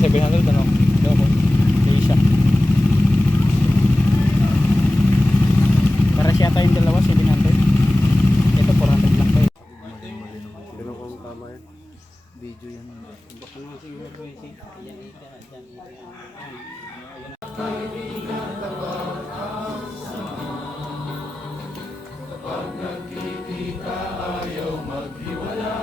700 ano? Ako. Hindi siya. Para siya tayong dalawa 700. Ito 400 lang tayo. Pero kung tama yan. Video yan. Baka naman siguro yan Kapag nagkikita ayaw maghiwala,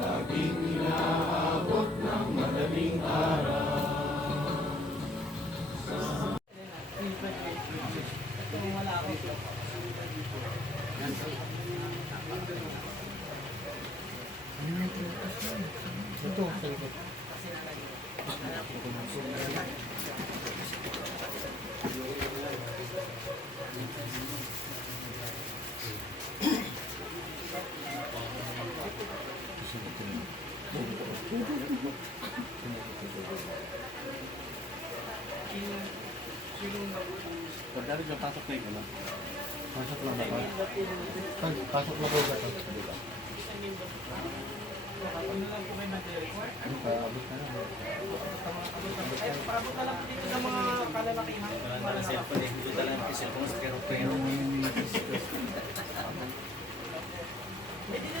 laging inaabot ng madaling araw. Ito, sa likod. Pagdari ka pasok na ito. Pasok lang ba? Pasok na po ba ito? Ano ka? Abot na lang. Paabot na lang po dito ng mga kalalakihan. Wala na cellphone eh. Dito lang yung cellphone sa pero.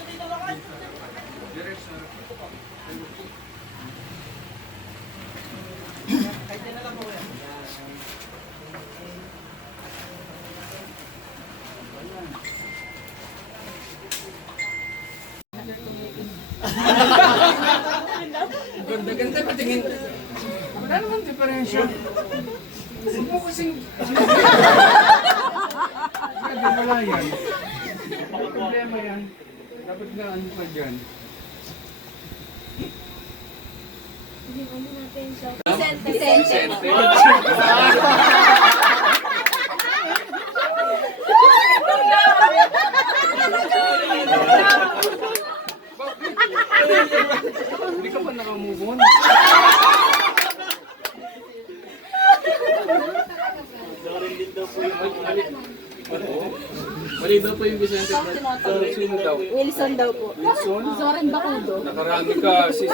Dito lang kayo. Kahit na lang po yan. Ganda-ganda patingin. Wala naman diferensya. Huwag mo kasing... Wala yan. May problema yan. Dapat nga ano pa dyan. Vicente. Hindi ka pa nakamove on. Mali daw po yung Vicente. Sino daw? Wilson daw po. Wilson? Zoran Bakudo. Nakarami ka, sis.